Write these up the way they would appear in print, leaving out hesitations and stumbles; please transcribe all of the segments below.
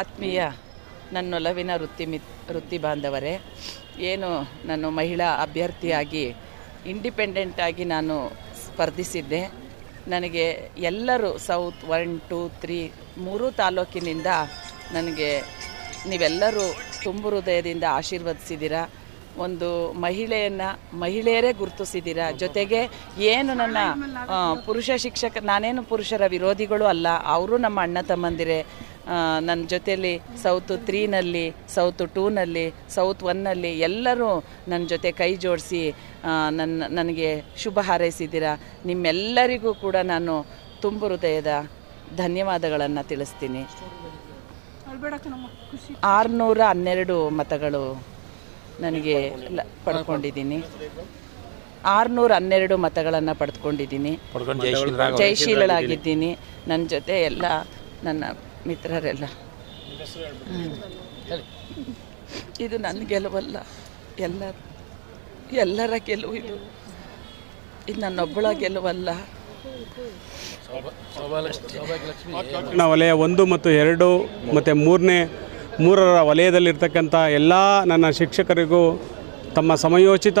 ಆತ್ಮೀಯ ನನ್ನೊಲವಿನ ವೃತ್ತಿ ಬಾಂಧವರೇ, ಏನು ನಾನು ಮಹಿಳಾ ಅಭ್ಯರ್ಥಿಯಾಗಿ ಇಂಡಿಪೆಂಡೆಂಟಾಗಿ ನಾನು ಸ್ಪರ್ಧಿಸಿದ್ದೆ. ನನಗೆ ಎಲ್ಲರೂ ಸೌತ್ 1, 2, 3 ಮೂರೂ ತಾಲೂಕಿನಿಂದ ನನಗೆ ನೀವೆಲ್ಲರೂ ತುಂಬು ಹೃದಯದಿಂದ ಆಶೀರ್ವದಿಸಿದ್ದೀರಾ. ಒಂದು ಮಹಿಳೆಯರೇ ಗುರುತಿಸಿದ್ದೀರಾ. ಜೊತೆಗೆ ಏನು ನನ್ನ ಪುರುಷ ಶಿಕ್ಷಕ, ನಾನೇನು ಪುರುಷರ ವಿರೋಧಿಗಳು ಅಲ್ಲ, ಅವರು ನಮ್ಮ ಅಣ್ಣ ತಮ್ಮಂದಿರೇ. ನನ್ನ ಜೊತೆಯಲ್ಲಿ ಸೌತ್ 3ನಲ್ಲಿ, ಸೌತ್ 2ನಲ್ಲಿ, ಸೌತ್ 1ನಲ್ಲಿ ಎಲ್ಲರೂ ನನ್ನ ಜೊತೆ ಕೈ ಜೋಡಿಸಿ ನನಗೆ ಶುಭ ಹಾರೈಸಿದ್ದೀರಾ. ನಿಮ್ಮೆಲ್ಲರಿಗೂ ಕೂಡ ನಾನು ತುಂಬು ಹೃದಯದ ಧನ್ಯವಾದಗಳನ್ನು ತಿಳಿಸ್ತೀನಿ. 612 ಮತಗಳು ನನಗೆ ಪಡ್ಕೊಂಡಿದ್ದೀನಿ. 612 ಮತಗಳನ್ನು ಪಡೆದುಕೊಂಡಿದ್ದೀನಿ. ಜಯಶೀಲಳಾಗಿದ್ದೀನಿ. ನನ್ನ ಜೊತೆ ಎಲ್ಲ ನನ್ನ ಮಿತ್ರರೆಲ್ಲ. ಇದು ನನ್ನ ಗೆಲುವಲ್ಲ, ಎಲ್ಲರ ಗೆಲುವು. ಇದು ನನ್ನೊಬ್ಬಳ ಗೆಲುವಲ್ಲ. ವಲಯ 1 ಮತ್ತು 2 ಮತ್ತು 3ರ ವಲಯದಲ್ಲಿರ್ತಕ್ಕಂಥ ಎಲ್ಲ ನನ್ನ ಶಿಕ್ಷಕರಿಗೂ ತಮ್ಮ ಸಮಯೋಚಿತ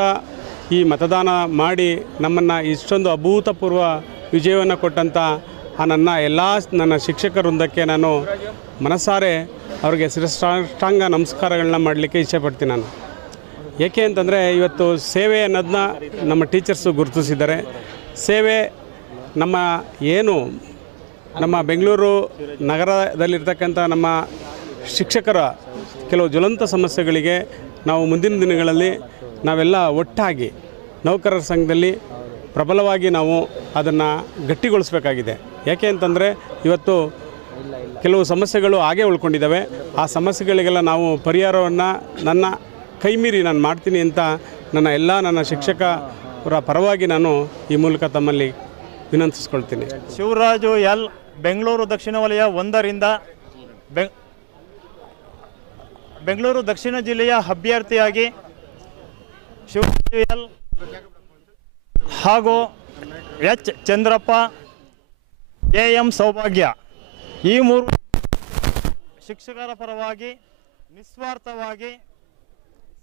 ಈ ಮತದಾನ ಮಾಡಿ ನಮ್ಮನ್ನು ಇಷ್ಟೊಂದು ಅಭೂತಪೂರ್ವ ವಿಜಯವನ್ನು ಕೊಟ್ಟಂಥ ನನ್ನ ಶಿಕ್ಷಕ ವೃಂದಕ್ಕೆ ನಾನು ಮನಸಾರೆ ಅವರಿಗೆ ಶಿರಸಾಷ್ಟಾಂಗ ನಮಸ್ಕಾರಗಳನ್ನ ಮಾಡಲಿಕ್ಕೆ ಇಚ್ಛೆಪಡ್ತೀನಿ. ನಾನು ಏಕೆ ಅಂತಂದರೆ ಇವತ್ತು ಸೇವೆ ಅನ್ನೋದನ್ನ ನಮ್ಮ ಟೀಚರ್ಸು ಗುರುತಿಸಿದ್ದಾರೆ. ಸೇವೆ ನಮ್ಮ ಬೆಂಗಳೂರು ನಗರದಲ್ಲಿರ್ತಕ್ಕಂಥ ನಮ್ಮ ಶಿಕ್ಷಕರ ಕೆಲವು ಜ್ವಲಂತ ಸಮಸ್ಯೆಗಳಿಗೆ ನಾವು ಮುಂದಿನ ದಿನಗಳಲ್ಲಿ ನಾವೆಲ್ಲ ಒಟ್ಟಾಗಿ ನೌಕರರ ಸಂಘದಲ್ಲಿ ಪ್ರಬಲವಾಗಿ ನಾವು ಅದನ್ನು ಗಟ್ಟಿಗೊಳಿಸಬೇಕಾಗಿದೆ. ಯಾಕೆ ಅಂತಂದರೆ ಇವತ್ತು ಕೆಲವು ಸಮಸ್ಯೆಗಳು ಹಾಗೇ ಉಳ್ಕೊಂಡಿದ್ದಾವೆ. ಆ ಸಮಸ್ಯೆಗಳಿಗೆಲ್ಲ ನಾವು ಪರಿಹಾರವನ್ನು ನನ್ನ ಕೈಮೀರಿ ನಾನು ಮಾಡ್ತೀನಿ ಅಂತ ನನ್ನ ಶಿಕ್ಷಕರ ಪರವಾಗಿ ನಾನು ಈ ಮೂಲಕ ತಮ್ಮಲ್ಲಿ ವಿನಂತಿಸ್ಕೊಳ್ತೀನಿ. ಶಿವರಾಜು ಎಲ್, ಬೆಂಗಳೂರು ದಕ್ಷಿಣ ವಲಯ 1ರಿಂದ ಬೆಂಗಳೂರು ದಕ್ಷಿಣ ಜಿಲ್ಲೆಯ ಅಭ್ಯರ್ಥಿಯಾಗಿ ಶಿವರಾಜು ಎಲ್ ಹಾಗೂ ಎಚ್ ಚಂದ್ರಪ್ಪ, AM ಸೌಭಾಗ್ಯ ಈ 3 ಶಿಕ್ಷಕರ ಪರವಾಗಿ ನಿಸ್ವಾರ್ಥವಾಗಿ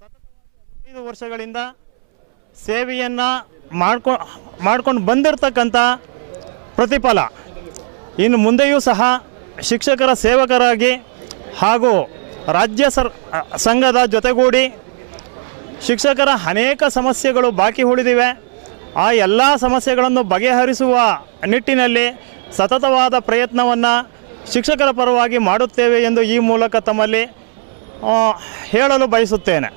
15 ವರ್ಷಗಳಿಂದ ಸೇವೆಯನ್ನು ಮಾಡ್ಕೊಂಡು ಬಂದಿರತಕ್ಕಂಥ ಪ್ರತಿಫಲ ಇನ್ನು ಮುಂದೆಯೂ ಸಹ ಶಿಕ್ಷಕರ ಸೇವಕರಾಗಿ ಹಾಗೂ ರಾಜ್ಯ ಸಂಘದ ಜೊತೆಗೂಡಿ ಶಿಕ್ಷಕರ ಅನೇಕ ಸಮಸ್ಯೆಗಳು ಬಾಕಿ ಉಳಿದಿವೆ. ಆ ಎಲ್ಲ ಸಮಸ್ಯೆಗಳನ್ನು ಬಗೆಹರಿಸುವ ನಿಟ್ಟಿನಲ್ಲಿ ಸತತವಾದ ಪ್ರಯತ್ನವನ್ನು ಶಿಕ್ಷಕರ ಪರವಾಗಿ ಮಾಡುತ್ತೇವೆ ಎಂದು ಈ ಮೂಲಕ ತಮ್ಮಲ್ಲಿ ಹೇಳಲು ಬಯಸುತ್ತೇನೆ.